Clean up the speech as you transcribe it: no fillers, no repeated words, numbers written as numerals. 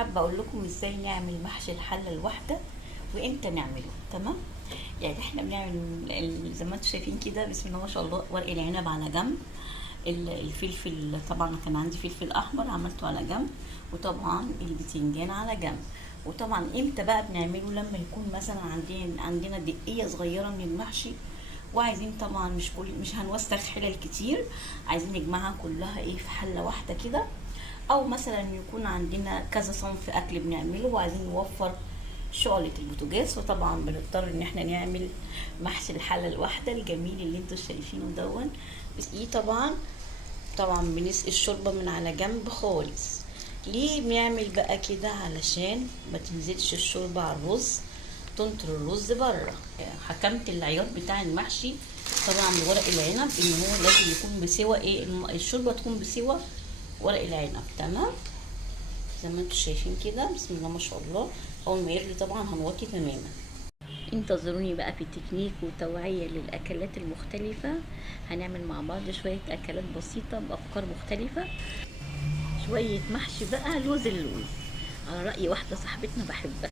حابه اقول لكم ازاي نعمل محشي الحله الواحده وامتى نعمله. تمام. يعني احنا بنعمل زي ما انتم شايفين كده، بسم الله ما شاء الله. ورق العنب على جنب، الفلفل طبعا كان عندي فلفل احمر عملته على جنب، وطبعا البتنجان على جنب. وطبعا امتى بقى بنعمله؟ لما يكون مثلا عندنا دقيه صغيره من المحشي، وعايزين طبعا مش هنوسخ حلل كتير، عايزين نجمعها كلها في حله واحده كده. او مثلا يكون عندنا كذا صنف اكل بنعمله وعايزين نوفر شعلة البوتاجاز، فطبعا بنضطر ان احنا نعمل محشي الحله الواحده الجميل اللي انتوا شايفينه دون. بس طبعا بنسقي الشوربه من على جنب خالص. ليه بنعمل بقى كده؟ علشان ما تنزلش الشوربه على الرز، تنطر الرز بره. حكمت العيار بتاع المحشي طبعا بورق العنب ان هو لازم يكون بسوى الشوربه تكون بسوى ورق العنب. تمام، زي ما انتم شايفين كده، بسم الله ما شاء الله. اول ما يغلي طبعا هنوطي تماما. انتظروني بقى في تكنيك وتوعية للأكلات المختلفة. هنعمل مع بعض شوية أكلات بسيطة بأفكار مختلفة. شوية محشي بقى لوز اللوز على رأي واحدة صاحبتنا بحبها.